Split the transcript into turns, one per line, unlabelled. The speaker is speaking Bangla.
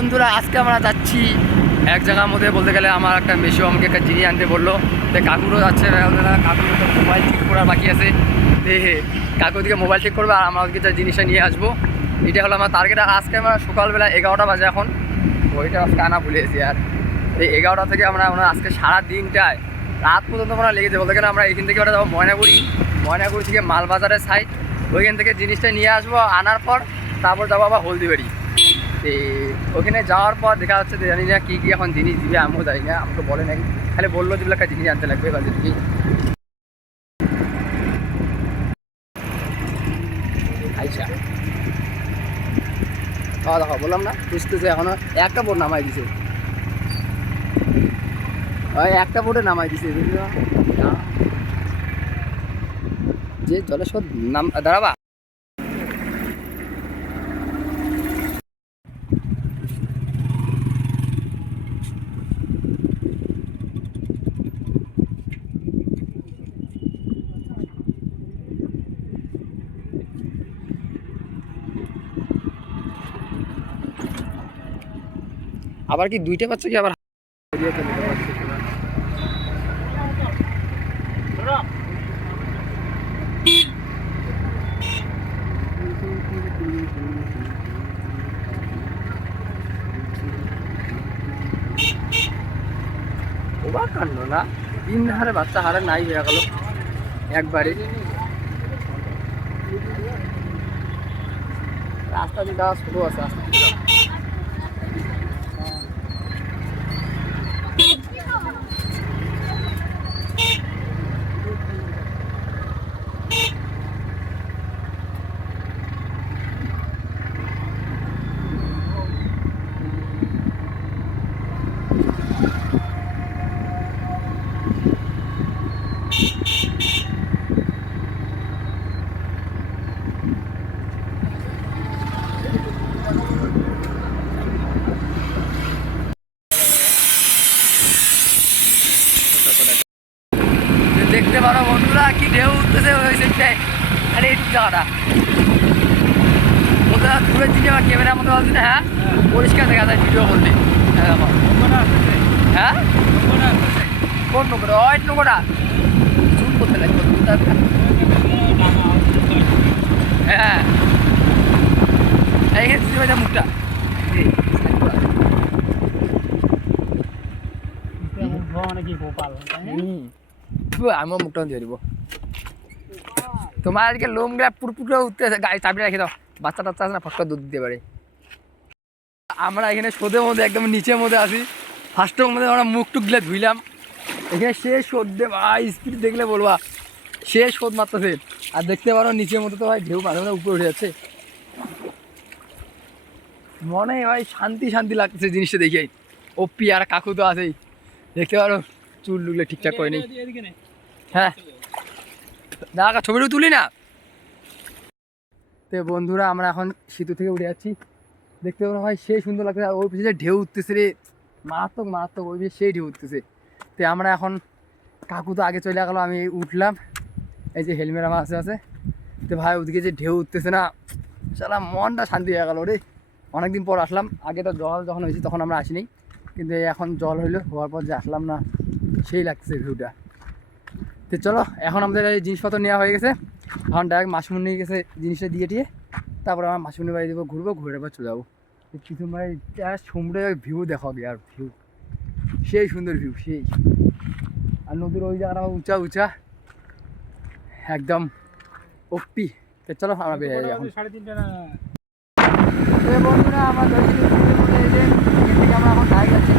বন্ধুরা, আজকে আমরা যাচ্ছি এক জায়গার মধ্যে বলতে গেলে আমার একটা মেশো আমাকে একটা জিনিস আনতে বলল। তো কাকুরও যাচ্ছে কাকুর তো মোবাইল ঠিক করার বাকি আছে। তো কাকু দিকে মোবাইল ঠিক করবে আর আমরা ওদিকে যা জিনিসটা নিয়ে আসব। এটা হলো আমার টার্গেট আর আজকে আমরা সকালবেলা এগারোটা বাজে এখন। ওইটা আজকে আনা ভুলে গেছি আর। এই এগারোটা থেকে আমরা আমরা আজকে সারা দিনটায় রাত পর্যন্ত আমরা লেগেছে। বলতে গেলে আমরা এখান থেকে ওটা যাব ময়নাগুড়ি। ময়নাগুড়ি থেকে মালবাজারের সাইড ওইখান থেকে জিনিসটা নিয়ে আসব, আনার পর তারপর যাব আবার হলদিবাড়ি। ওখানে যাওয়ার পর দেখা যাচ্ছে যে জানি না কী কী এখন জিনিস দিবে, আমিও জানি না, আমাকে বলে নাই। খালি বলল যে একটা জিনিস আনতে লাগবে বা যদি আচ্ছা। খাওয়া দাওয়া, বললাম না বুঝতেছে এখনও। একটা বোর্ড নামাই দিছে। একটা বোর্ডে নামাই দিছে না? যে সব নাম দাঁড়াবা। আবার কি দুইটা বাচ্চা কি আবার ওবার কাণ্ড না? তিন হারে বাচ্চা হারে নাই হয়ে গেল। একবারে। রাস্তা দিয়ে যাওয়া ছোটো আছে রাস্তা দিয়ে যাওয়া। দেখতে পারো বন্ধুরা কি ঢেউ উঠতেছে ওই সাইডটায় আরে এই জায়গাটা ওটা দূরের দিকে আমার ক্যামেরার মতো বলছি না হ্যাঁ পরিষ্কার দেখা যায় ভিডিও করলে হ্যাঁ দেখো। হ্যাঁ কোন নোংরা ওই নোংরা চুল করতে লাগবে হ্যাঁ এইখানে দিতে পারে মুখটা এই, side করা। হুম। মুখটা তোমার আজকে লোমগুলা উঠতে আছে। গাড়ি চাবি রেখে দাও। বাচ্চা টাচ্চা আছে না, ফটকা দুধ দিতে পারে। আমরা এখানে সোদের মধ্যে, একদম নিচের মধ্যে আছি। ফার্স্টের মধ্যে আমরা মুখ টুক গিলে ধুইলাম। এখানে সে শোধ দে, ভাই স্পিড দেখলে বলবা। সে শোধ মারতেছে। আর দেখতে পারো, নিচের মধ্যে তো ভাই ঢেউ মাঝে মাঝে উপরে উঠে যাচ্ছে। মনে হয় শান্তি শান্তি লাগতেছে জিনিসটা দেখে ওপি আর কাকু তো আছেই। দেখতে পারো চুল টুলে ঠিকঠাক করে নেই। হ্যাঁ। দাদা ছবিটা তুলি না। তো বন্ধুরা আমরা এখন সেতু থেকে উঠে যাচ্ছি। দেখতে পাবো ভাই সেই সুন্দর লাগছে। আর ওই পিছিয়ে ঢেউ উঠতেছে রে মারাত্মক মারাত্মক ওই পিছিয়ে সেই ঢেউ উঠতেছে। তো আমরা এখন কাকু তো আগে চলে গেলো আমি উঠলাম। এই যে হেলমেট আমার আছে আছে। তো ভাই ওদিকে যে ঢেউ উঠতেছে না সারা মনটা শান্তি হয়ে গেল রে। অনেকদিন পর আসলাম। আগে তো জল যখন হয়েছে তখন আমরা আসিনি। কিন্তু এখন জল হইল হওয়ার পর যে আসলাম না সেই লাগছে ভিউটা। তো চলো, এখন আমাদের জিনিসপত্র নেওয়া হয়ে গেছে। এখন ডাইরেক্ট মাসুমনি নিয়ে গেছে জিনিসটা দিয়ে দিয়ে তারপরে আমার মাসুমনি বাড়ি দেবো ঘুরবো, ঘুরে এবার চলে যাব। কিছু ভাই সমুদ্রের ভিউ দেখো আর ভিউ সেই সুন্দর ভিউ সেই। আর নদীর ওই জায়গাটা উঁচা উঁচা। একদম ওপি। তো চলো, আমরা বেরিয়ে
না
বন্ধুরা, আমার আমরা এখন যাচ্ছি।